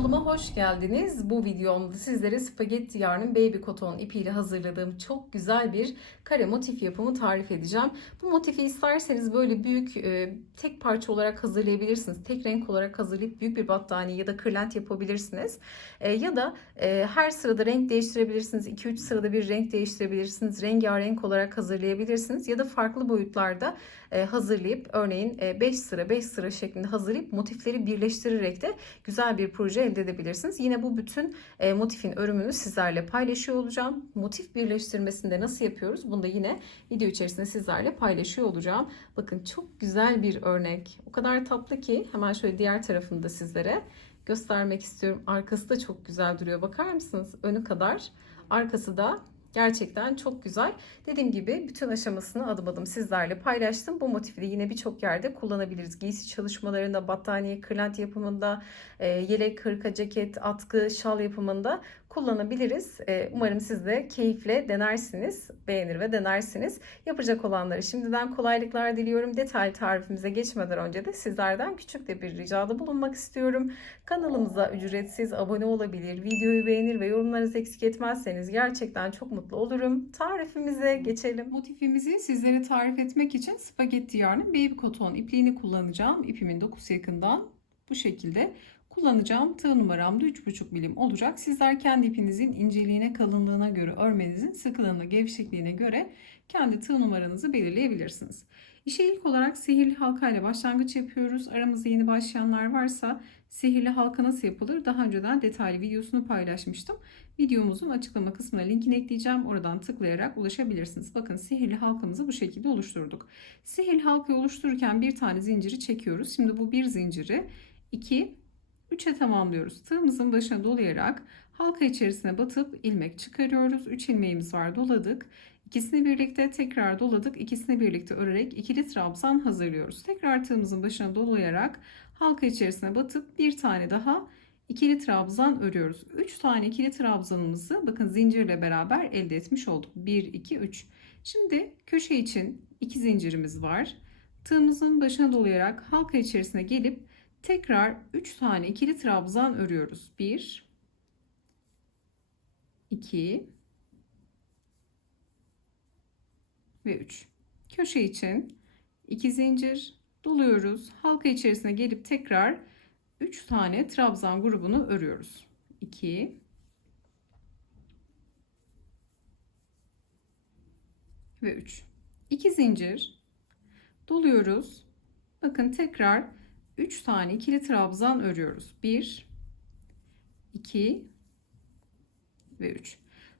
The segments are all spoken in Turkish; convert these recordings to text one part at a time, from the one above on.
Kanalıma hoş geldiniz. Bu videomda sizlere spagetti yarnın baby cotton ipiyle hazırladığım çok güzel bir kare motif yapımı tarif edeceğim. Bu motifi isterseniz böyle büyük e, tek parça olarak hazırlayabilirsiniz. Tek renk olarak hazırlayıp büyük bir battaniye ya da kırlent yapabilirsiniz. E, ya da e, her sırada renk değiştirebilirsiniz. 2-3 sırada bir renk değiştirebilirsiniz. Rengarenk olarak hazırlayabilirsiniz. Ya da farklı boyutlarda e, hazırlayıp örneğin 5 sıra 5 sıra şeklinde hazırlayıp motifleri birleştirerek de güzel bir proje elde edebilirsiniz. Yine bu bütün e, motifin örümünü sizlerle paylaşıyor olacağım. Motif birleştirmesinde nasıl yapıyoruz? Bunu da yine video içerisinde sizlerle paylaşıyor olacağım. Bakın çok güzel bir örnek. O kadar tatlı ki hemen şöyle diğer tarafını da sizlere göstermek istiyorum. Arkası da çok güzel duruyor. Bakar mısınız? Önü kadar. Arkası da Gerçekten çok güzel. Dediğim gibi bütün aşamasını adım adım sizlerle paylaştım. Bu motifi de yine birçok yerde kullanabiliriz. Giysi çalışmalarında, battaniye, kırlent yapımında, e, yelek, kırka, ceket, atkı, şal yapımında kullanabiliriz. E, umarım siz de keyifle denersiniz, beğenir ve denersiniz. Yapacak olanlara şimdiden kolaylıklar diliyorum. Detaylı tarifimize geçmeden önce de sizlerden küçük de bir ricada bulunmak istiyorum. Kanalımıza ücretsiz abone olabilir, videoyu beğenir ve yorumlarınızı eksik etmezseniz gerçekten çok mutlu olurum. Tarifimize geçelim. Motifimizi sizlere tarif etmek için spagetti yarnın baby cotton ipliğini kullanacağım. İpimin dokusu yakından bu şekilde kullanacağım. Tığ numaram da 3,5 milim olacak. Sizler kendi ipinizin inceliğine, kalınlığına göre, örmenizin sıklığına, gevşekliğine göre kendi tığ numaranızı belirleyebilirsiniz. İşe ilk olarak sihirli halka ile başlangıç yapıyoruz. Aramızda yeni başlayanlar varsa sihirli halka nasıl yapılır? Daha önceden detaylı videosunu paylaşmıştım. Videomuzun açıklama kısmına linkini ekleyeceğim. Oradan tıklayarak ulaşabilirsiniz. Bakın sihirli halkamızı bu şekilde oluşturduk. Sihirli halkayı oluştururken bir tane zinciri çekiyoruz. Şimdi bu bir zinciri 2 3'e tamamlıyoruz. Tığımızın başına dolayarak halka içerisine batıp ilmek çıkarıyoruz. 3 ilmeğimiz var doladık. İkisini birlikte tekrar doladık. İkisini birlikte örerek ikili trabzan hazırlıyoruz. Tekrar tığımızın başına dolayarak halka içerisine batıp bir tane daha ikili trabzan örüyoruz. 3 tane ikili trabzanımızı bakın zincirle beraber elde etmiş olduk. 1 2 3. Şimdi köşe için 2 zincirimiz var. Tığımızın başına dolayarak halka içerisine gelip tekrar 3 tane ikili trabzan örüyoruz. 1 2 ve 3. Köşe için 2 zincir doluyoruz. Halka içerisine gelip tekrar 3 tane trabzan grubunu örüyoruz. 2 ve 3. 2 zincir doluyoruz. Bakın tekrar 3 tane ikili trabzan örüyoruz. 1 2 ve 3.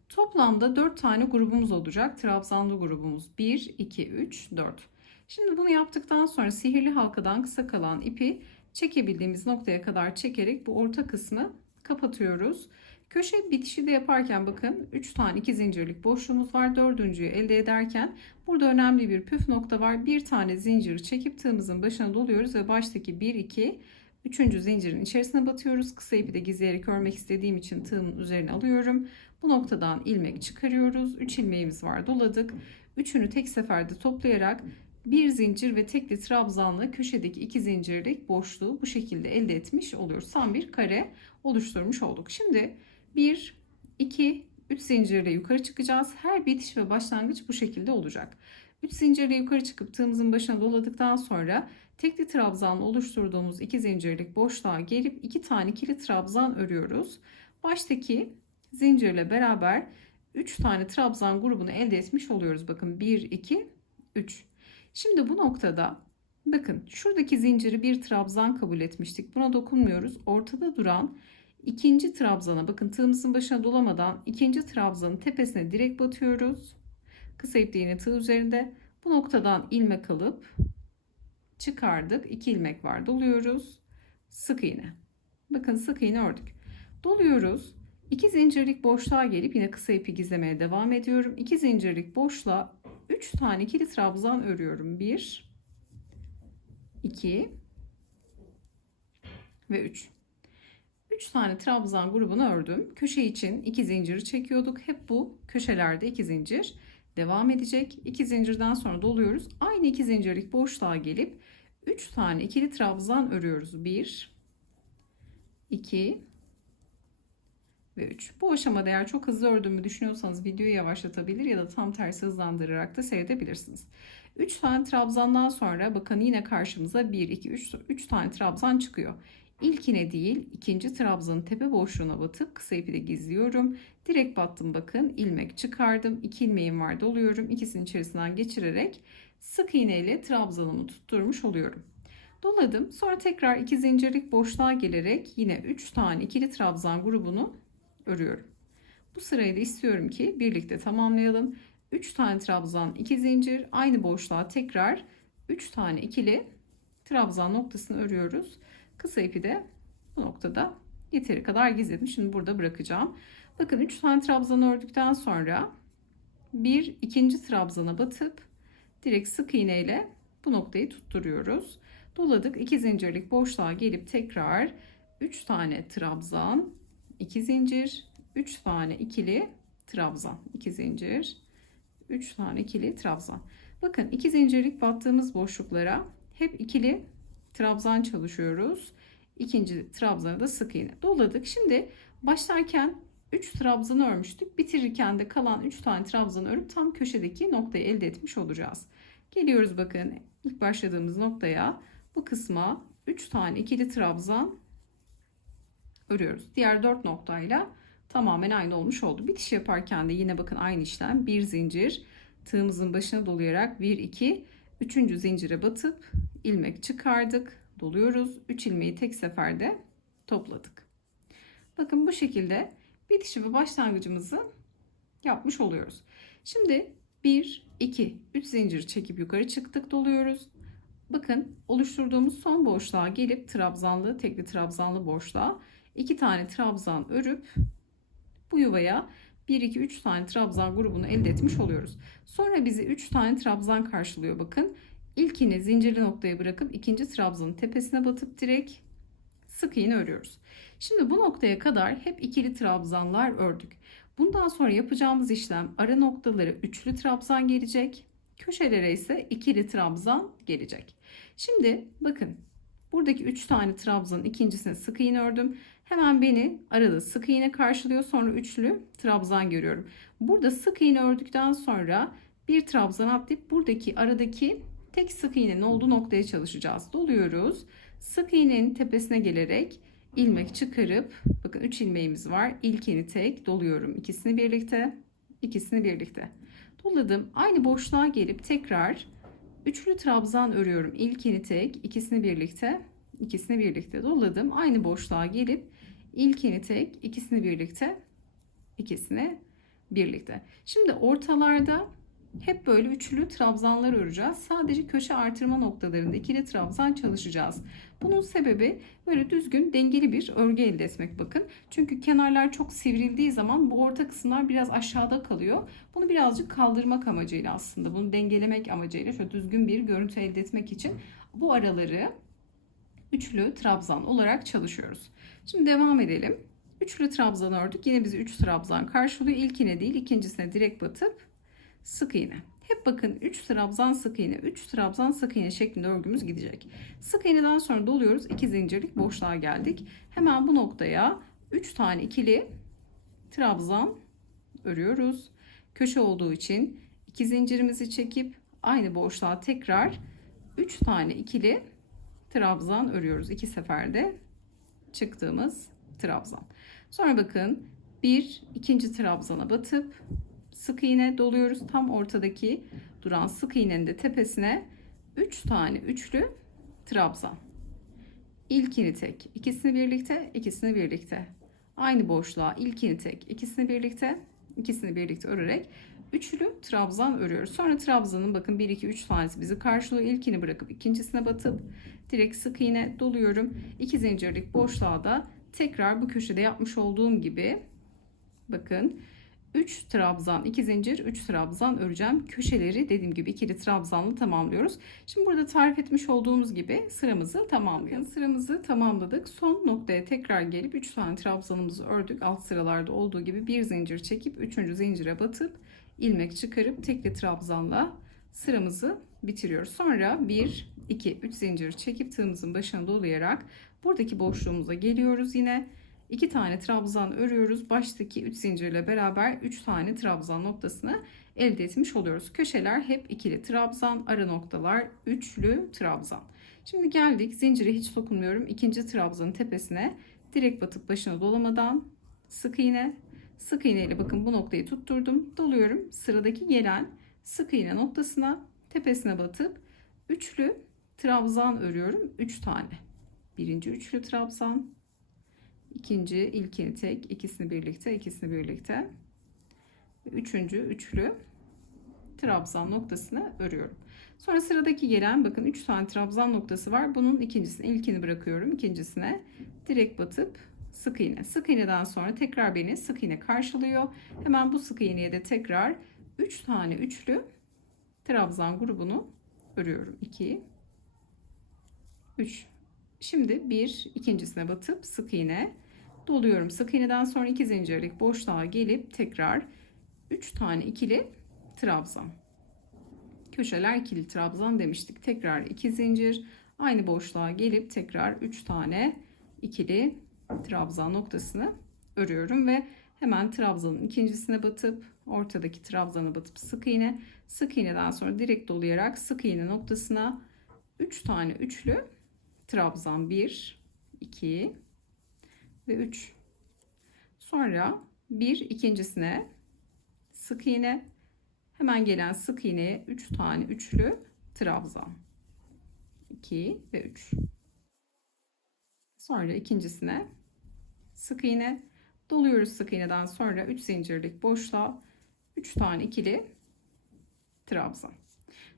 Toplamda 4 tane grubumuz olacak. Trabzanlı grubumuz 1 2 3 4. Şimdi bunu yaptıktan sonra sihirli halkadan kısa kalan ipi çekebildiğimiz noktaya kadar çekerek bu orta kısmı kapatıyoruz. Köşe bitişi de yaparken bakın 3 tane 2 zincirlik boşluğumuz var. Dördüncüyü elde ederken burada önemli bir püf nokta var. Bir tane zinciri çekip tığımızın başına doluyoruz ve baştaki 1 2 Üçüncü zincirin içerisine batıyoruz. Kısa ipi de gizleyerek örmek istediğim için tığımın üzerine alıyorum. Bu noktadan ilmek çıkarıyoruz. 3 ilmeğimiz var doladık. Üçünü tek seferde toplayarak bir zincir ve tekli trabzanla köşedeki iki zincirlik boşluğu bu şekilde elde etmiş oluyoruz. Tam bir kare oluşturmuş olduk. Şimdi 1, 2, 3 zincirle yukarı çıkacağız. Her bitiş ve başlangıç bu şekilde olacak. 3 zincirle yukarı çıkıp tığımızın başına doladıktan sonra tekli trabzanla oluşturduğumuz iki zincirlik boşluğa gelip iki tane ikili trabzan örüyoruz. Baştaki zincirle beraber 3 tane trabzan grubunu elde etmiş oluyoruz. Bakın 1, 2, 3. Şimdi bu noktada bakın şuradaki zinciri bir trabzan kabul etmiştik. Buna dokunmuyoruz. Ortada duran ikinci trabzana bakın tığımızın başına dolamadan ikinci trabzanın tepesine direkt batıyoruz. Kısa ip yine tığ üzerinde. Bu noktadan ilmek alıp çıkardık. 2 ilmek var. Doluyoruz. Sık iğne. Bakın sık iğne ördük. Doluyoruz. 2 zincirlik boşluğa gelip yine kısa ipi gizlemeye devam ediyorum. 2 zincirlik boşluğa 3 tane ikili trabzan örüyorum. 1 2 ve 3. 3 tane trabzan grubunu ördüm. Köşe için 2 zinciri çekiyorduk. Hep bu köşelerde 2 zincir devam edecek. 2 zincirden sonra doluyoruz. Aynı 2 zincirlik boşluğa gelip 3 tane ikili trabzan örüyoruz. 1 2 ve 3. Bu aşamada eğer çok hızlı ördüğümü düşünüyorsanız videoyu yavaşlatabilir ya da tam tersi hızlandırarak da seyredebilirsiniz. 3 tane trabzandan sonra bakın yine karşımıza 1, 2, 3, 3 tane trabzan çıkıyor. İlkine değil ikinci trabzanın tepe boşluğuna batıp kısa ipi de gizliyorum. Direkt battım bakın ilmek çıkardım. 2 ilmeğim var doluyorum. İkisinin içerisinden geçirerek sık iğne ile trabzanımı tutturmuş oluyorum. Doladım. Sonra tekrar iki zincirlik boşluğa gelerek yine 3 tane ikili trabzan grubunu örüyorum. Bu sırayı da istiyorum ki birlikte tamamlayalım. 3 tane trabzan, 2 zincir, aynı boşluğa tekrar 3 tane ikili trabzan noktasını örüyoruz. Kısa ipi de bu noktada yeteri kadar gizledim. Şimdi burada bırakacağım. Bakın 3 tane trabzan ördükten sonra bir ikinci trabzana batıp direkt sık iğne ile bu noktayı tutturuyoruz. Doladık. 2 zincirlik boşluğa gelip tekrar 3 tane trabzan, 2 zincir, 3 tane ikili trabzan, 2 zincir, 3 tane ikili trabzan. Bakın 2 zincirlik battığımız boşluklara hep ikili trabzan çalışıyoruz. İkinci trabzanı da sık iğne doladık. Şimdi başlarken 3 trabzanı örmüştük. Bitirirken de kalan 3 tane trabzanı örüp tam köşedeki noktayı elde etmiş olacağız. Geliyoruz bakın ilk başladığımız noktaya. Bu kısma 3 tane ikili trabzan örüyoruz. Diğer 4 noktayla tamamen aynı olmuş oldu. Bitiş yaparken de yine bakın aynı işlem. Bir zincir tığımızın başına dolayarak 1 2 3. zincire batıp ilmek çıkardık. Doluyoruz. 3 ilmeği tek seferde topladık. Bakın bu şekilde bitişi ve başlangıcımızı yapmış oluyoruz. Şimdi 1 2 3 zincir çekip yukarı çıktık doluyoruz. Bakın oluşturduğumuz son boşluğa gelip trabzanlı, tekli trabzanlı boşluğa iki tane trabzan örüp bu yuvaya 1 2 3 tane trabzan grubunu elde etmiş oluyoruz. Sonra bizi 3 tane trabzan karşılıyor bakın. İlkini zincirli noktaya bırakıp ikinci trabzanın tepesine batıp direkt sık iğne örüyoruz. Şimdi bu noktaya kadar hep ikili trabzanlar ördük. Bundan sonra yapacağımız işlem ara noktaları üçlü trabzan gelecek. Köşelere ise ikili trabzan gelecek. Şimdi bakın buradaki 3 tane trabzanın ikincisine sık iğne ördüm. Hemen beni arada sık iğne karşılıyor. Sonra üçlü trabzan görüyorum. Burada sık iğne ördükten sonra bir trabzan atlayıp buradaki aradaki tek sık iğnenin olduğu noktaya çalışacağız. Doluyoruz. Sık iğnenin tepesine gelerek ilmek çıkarıp bakın 3 ilmeğimiz var. İlkini tek doluyorum. İkisini birlikte, ikisini birlikte. Doladım. Aynı boşluğa gelip tekrar üçlü trabzan örüyorum. İlkini tek, ikisini birlikte, ikisini birlikte doladım. Aynı boşluğa gelip ilkini tek, ikisini birlikte, ikisini birlikte. Şimdi ortalarda hep böyle üçlü trabzanlar öreceğiz. Sadece köşe artırma noktalarında ikili trabzan çalışacağız. Bunun sebebi böyle düzgün dengeli bir örgü elde etmek bakın. Çünkü kenarlar çok sivrildiği zaman bu orta kısımlar biraz aşağıda kalıyor. Bunu birazcık kaldırmak amacıyla aslında bunu dengelemek amacıyla şöyle düzgün bir görüntü elde etmek için bu araları üçlü trabzan olarak çalışıyoruz. Şimdi devam edelim. Üçlü trabzan ördük. Yine bizi 3 trabzan karşılıyor. İlkine değil ikincisine direkt batıp sık iğne. Hep bakın 3 trabzan sık iğne, 3 trabzan sık iğne şeklinde örgümüz gidecek. Sık iğneden sonra doluyoruz. 2 zincirlik boşluğa geldik. Hemen bu noktaya 3 tane ikili trabzan örüyoruz. Köşe olduğu için 2 zincirimizi çekip aynı boşluğa tekrar 3 tane ikili trabzan örüyoruz. İki seferde çıktığımız trabzan. Sonra bakın bir ikinci trabzana batıp sık iğne doluyoruz. Tam ortadaki duran sık iğnenin de tepesine 3 tane üçlü trabzan. İlkini tek, ikisini birlikte, ikisini birlikte. Aynı boşluğa ilkini tek, ikisini birlikte, ikisini birlikte örerek üçlü trabzan örüyoruz. Sonra trabzanın bakın 1 2 3 tanesi bizi karşılıyor. İlkini bırakıp ikincisine batıp direkt sık iğne doluyorum. 2 zincirlik boşluğa da tekrar bu köşede yapmış olduğum gibi bakın 3 trabzan, 2 zincir, 3 trabzan öreceğim. Köşeleri dediğim gibi ikili trabzanlı tamamlıyoruz. Şimdi burada tarif etmiş olduğumuz gibi sıramızı tamamlayalım. Sıramızı tamamladık. Son noktaya tekrar gelip 3 tane trabzanımızı ördük. Alt sıralarda olduğu gibi bir zincir çekip 3. zincire batıp ilmek çıkarıp tekli trabzanla sıramızı bitiriyoruz. Sonra 1, 2, 3 zincir çekip tığımızın başına dolayarak buradaki boşluğumuza geliyoruz yine. 2 tane trabzan örüyoruz. Baştaki 3 zincirle beraber 3 tane trabzan noktasını elde etmiş oluyoruz. Köşeler hep ikili trabzan, ara noktalar üçlü trabzan. Şimdi geldik zincire hiç dokunmuyorum. İkinci trabzanın tepesine direkt batıp başına dolamadan sık iğne, sık iğne ile bakın bu noktayı tutturdum. Doluyorum. Sıradaki gelen sık iğne noktasına tepesine batıp üçlü trabzan örüyorum. 3 tane. Birinci üçlü trabzan, ikinci ilkini tek, ikisini birlikte, ikisini birlikte. Üçüncü üçlü trabzan noktasını örüyorum. Sonra sıradaki gelen bakın 3 tane trabzan noktası var. Bunun ikincisini, ilkini bırakıyorum. ikincisine direkt batıp sık iğne. Sık iğneden sonra tekrar beni sık iğne karşılıyor. Hemen bu sık iğneye de tekrar 3 tane üçlü trabzan grubunu örüyorum. 2 3 Şimdi bir ikincisine batıp sık iğne doluyorum. Sık iğneden sonra iki zincirlik boşluğa gelip tekrar 3 tane ikili trabzan. Köşeler ikili trabzan demiştik. Tekrar 2 zincir aynı boşluğa gelip tekrar 3 tane ikili trabzan noktasını örüyorum ve hemen trabzanın ikincisine batıp ortadaki trabzana batıp sık iğne sık iğneden sonra direkt dolayarak sık iğne noktasına 3 tane üçlü trabzan 1 2 ve 3 sonra bir ikincisine sık iğne. Hemen gelen sık iğneye 3 tane üçlü trabzan 2 ve 3 sonra ikincisine sık iğne. Doluyoruz sık iğneden sonra 3 zincirlik boşluğa 3 tane ikili trabzan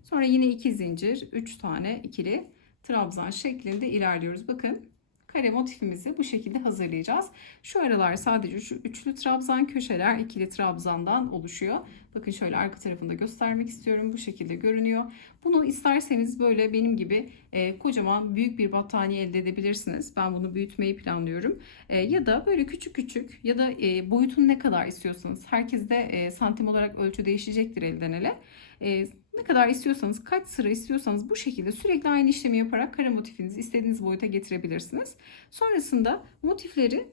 sonra yine 2 zincir 3 tane ikili trabzan şeklinde ilerliyoruz bakın kare motifimizi bu şekilde hazırlayacağız. Şu aralar sadece şu üçlü trabzan köşeler ikili trabzandan oluşuyor. Bakın şöyle arka tarafında göstermek istiyorum. Bu şekilde görünüyor. Bunu isterseniz böyle benim gibi e, kocaman büyük bir battaniye elde edebilirsiniz. Ben bunu büyütmeyi planlıyorum. E, ya da böyle küçük küçük ya da e, boyutunu ne kadar istiyorsanız. Herkes de e, santim olarak ölçü değişecektir elden ele. E, ne kadar istiyorsanız, kaç sıra istiyorsanız bu şekilde sürekli aynı işlemi yaparak kare motifinizi istediğiniz boyuta getirebilirsiniz. Sonrasında motifleri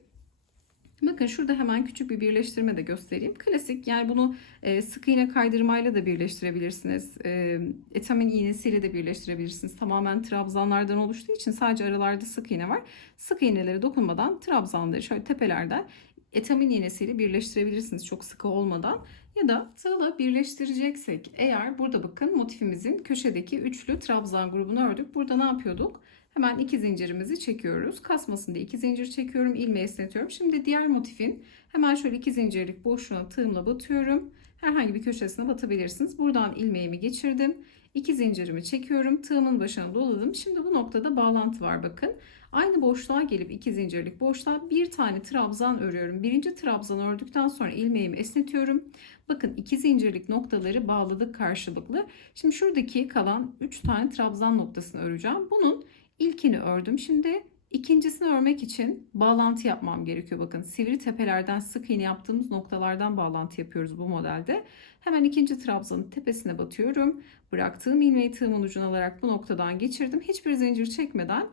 Bakın şurada hemen küçük bir birleştirme de göstereyim. Klasik yani bunu e, sık iğne kaydırmayla da birleştirebilirsiniz. E, etamin iğnesiyle de birleştirebilirsiniz. Tamamen trabzanlardan oluştuğu için sadece aralarda sık iğne var. Sık iğnelere dokunmadan trabzanları şöyle tepelerden etamin iğnesiyle birleştirebilirsiniz çok sıkı olmadan. Ya da tığla birleştireceksek eğer burada bakın motifimizin köşedeki üçlü trabzan grubunu ördük. Burada ne yapıyorduk? Hemen iki zincirimizi çekiyoruz. Kasmasın diye iki zincir çekiyorum. ilmeği esnetiyorum. Şimdi diğer motifin hemen şöyle iki zincirlik boşluğuna tığımla batıyorum. Herhangi bir köşesine batabilirsiniz. Buradan ilmeğimi geçirdim. İki zincirimi çekiyorum. Tığımın başına doladım. Şimdi bu noktada bağlantı var bakın. Aynı boşluğa gelip iki zincirlik boşluğa bir tane trabzan örüyorum. Birinci trabzan ördükten sonra ilmeğimi esnetiyorum. Bakın iki zincirlik noktaları bağladık karşılıklı. Şimdi şuradaki kalan 3 tane trabzan noktasını öreceğim. Bunun ilkini ördüm. Şimdi ikincisini örmek için bağlantı yapmam gerekiyor. Bakın sivri tepelerden sık iğne yaptığımız noktalardan bağlantı yapıyoruz bu modelde. Hemen ikinci trabzanın tepesine batıyorum. Bıraktığım ilmeği tığımın ucuna alarak bu noktadan geçirdim. Hiçbir zincir çekmeden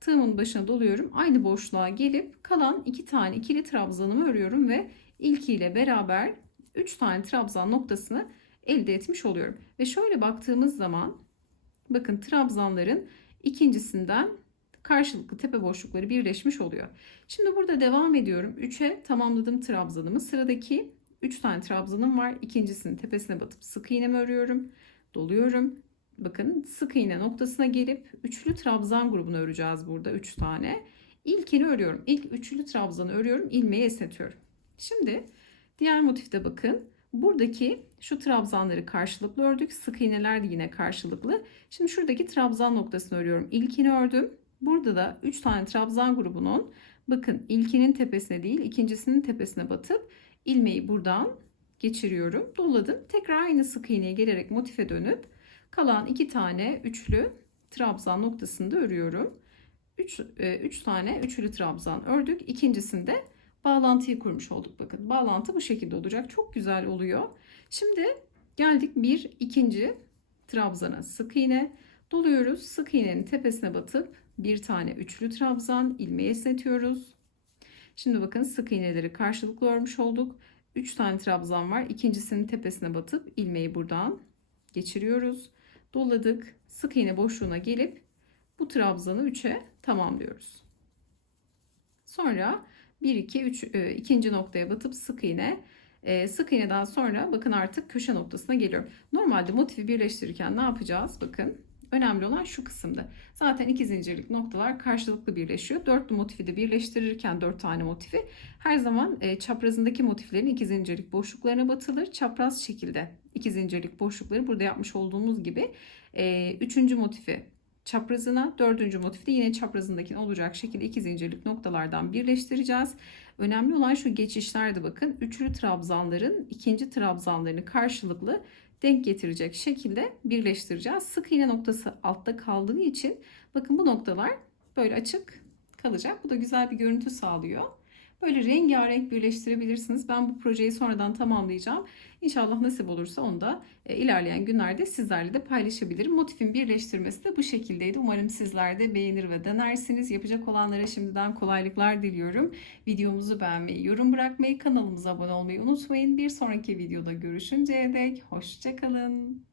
tığımın başına doluyorum. Aynı boşluğa gelip kalan iki tane ikili trabzanımı örüyorum ve ilkiyle beraber 3 tane trabzan noktasını elde etmiş oluyorum. Ve şöyle baktığımız zaman bakın trabzanların ikincisinden karşılıklı tepe boşlukları birleşmiş oluyor. Şimdi burada devam ediyorum. 3'e tamamladım trabzanımı. Sıradaki 3 tane trabzanım var. İkincisinin tepesine batıp sık iğnemi örüyorum. Doluyorum. Bakın sık iğne noktasına gelip üçlü trabzan grubunu öreceğiz burada 3 tane. İlkini örüyorum. İlk üçlü trabzanı örüyorum. ilmeği esnetiyorum. Şimdi diğer motifte bakın. Buradaki şu trabzanları karşılıklı ördük. Sık iğneler de yine karşılıklı. Şimdi şuradaki trabzan noktasını örüyorum. İlkini ördüm. Burada da 3 tane trabzan grubunun bakın ilkinin tepesine değil ikincisinin tepesine batıp ilmeği buradan geçiriyorum. Doladım. Tekrar aynı sık iğneye gelerek motife dönüp kalan 2 tane üçlü trabzan noktasını da örüyorum. 3 3 e, tane üçlü trabzan ördük. İkincisinde bağlantıyı kurmuş olduk. Bakın bağlantı bu şekilde olacak. Çok güzel oluyor. Şimdi geldik bir ikinci trabzana sık iğne doluyoruz. Sık iğnenin tepesine batıp bir tane üçlü trabzan ilmeği esnetiyoruz. Şimdi bakın sık iğneleri karşılıklı örmüş olduk. 3 tane trabzan var. İkincisinin tepesine batıp ilmeği buradan geçiriyoruz. Doladık. Sık iğne boşluğuna gelip bu trabzanı 3'e tamamlıyoruz. Sonra 1 2 3 e, ikinci noktaya batıp sık iğne e, sık iğneden sonra bakın artık köşe noktasına geliyorum. Normalde motifi birleştirirken ne yapacağız? Bakın önemli olan şu kısımda. Zaten iki zincirlik noktalar karşılıklı birleşiyor. Dörtlü motifi de birleştirirken dört tane motifi her zaman e, çaprazındaki motiflerin iki zincirlik boşluklarına batılır. Çapraz şekilde iki zincirlik boşlukları burada yapmış olduğumuz gibi e, üçüncü motifi çaprazına, dördüncü motifi de yine çaprazındakine olacak şekilde iki zincirlik noktalardan birleştireceğiz. Önemli olan şu geçişlerde bakın üçlü trabzanların ikinci trabzanlarını karşılıklı denk getirecek şekilde birleştireceğiz. Sık iğne noktası altta kaldığı için bakın bu noktalar böyle açık kalacak. Bu da güzel bir görüntü sağlıyor. Böyle rengarenk birleştirebilirsiniz. Ben bu projeyi sonradan tamamlayacağım. İnşallah nasip olursa onu da e, ilerleyen günlerde sizlerle de paylaşabilirim. Motifin birleştirmesi de bu şekildeydi. Umarım sizler de beğenir ve denersiniz. Yapacak olanlara şimdiden kolaylıklar diliyorum. Videomuzu beğenmeyi, yorum bırakmayı, kanalımıza abone olmayı unutmayın. Bir sonraki videoda görüşünceye dek hoşçakalın.